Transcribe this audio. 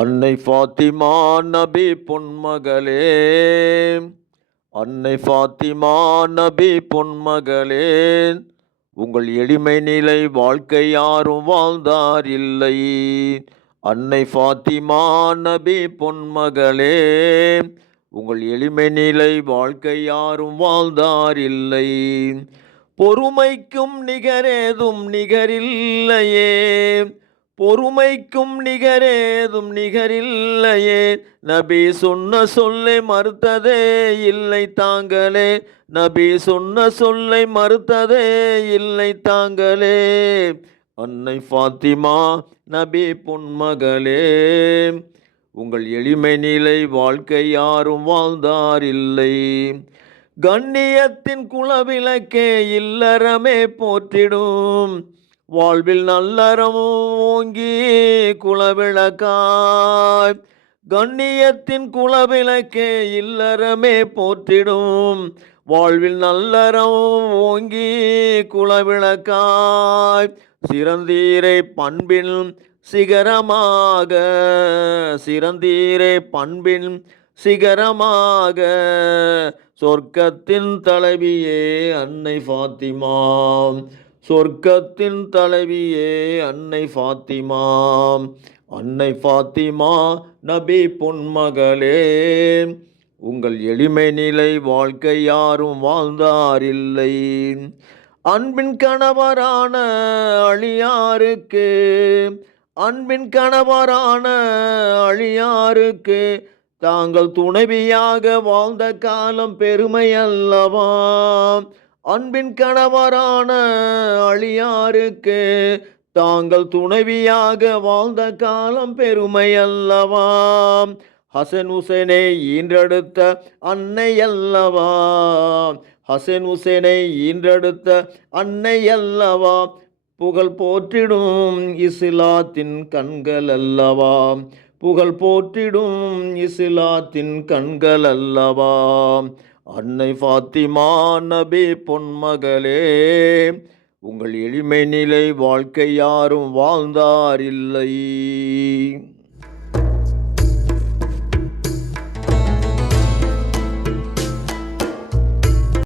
அன்னை ஃபாத்திமா நபி பொன்மகளே, அன்னை ஃபாத்திமா நபி பொன்மகளே, உங்கள் எளிமை நிலை வாழ்க்கை யாரும் வாழ்ந்தார் இல்லை. அன்னை ஃபாத்திமா நபி பொன்மகளே, உங்கள் எளிமை நிலை வாழ்க்கை யாரும் வாழ்ந்தார் இல்லை. பொறுமைக்கும் நிகரேதும் நிகரில்லையே, பொறுமைக்கும் நிகரேதும் நிகரில்லையே, நபி சொன்ன சொல்லை மறுத்ததே இல்லை தாங்களே, நபி சொன்ன சொல்லை மறுத்ததே இல்லை தாங்களே. அன்னை ஃபாத்திமா நபி பொன்மகளே, உங்கள் எளிமை நிலை வாழ்க்கை யாரும் வாழ்ந்தார் இல்லை. கண்ணியத்தின் குலவிளக்கே இல்லறமே போற்றிடும், வாழ்வில் நல்லறமும் ஓங்கி குலவிளக்காய். கண்ணியத்தின் குலவிளக்கே இல்லறமே போற்றிடும், வாழ்வில் நல்லறமும் ஓங்கி குலவிளக்காய். சிறந்தீரை பண்பின் சிகரமாக, சிறந்தீரை பண்பின் சிகரமாக, சொர்க்கத்தின் தலைவியே அன்னை ஃபாத்திமா, சொர்க்கத்தின் தலைவியே அன்னை ஃபாத்திமா. அன்னை ஃபாத்திமா நபி பொன்மகளே, உங்கள் எளிமை நிலை வாழ்க்கை யாரும் வாழ்ந்தார் இல்லை. அன்பின் கணவரான அழியாருக்கு, அன்பின் கணவரான அழியாருக்கு, தாங்கள் துணைவியாக வாழ்ந்த காலம் பெருமை அல்லவா. அன்பின் கணவரான அழியாருக்கு, தாங்கள் துணைவியாக வாழ்ந்த காலம் பெருமை அல்லவா. ஹசன் ஹுசைனை ஈன்றெடுத்த அன்னை அல்லவா, ஹசன் ஹுசைனை ஈன்றெடுத்த அன்னை அல்லவா. புகழ் போற்றிடும் இஸ்லாத்தின் கண்கள் அல்லவா, புகழ் போற்றிடும் இஸ்லாத்தின் கண்கள் அல்லவா. அன்னை ஃபாத்திமா நபி பொன்மகளே, உங்கள் எளிமை நிலை வாழ்க்கை யாரும் வாழ்ந்தார் இல்லை.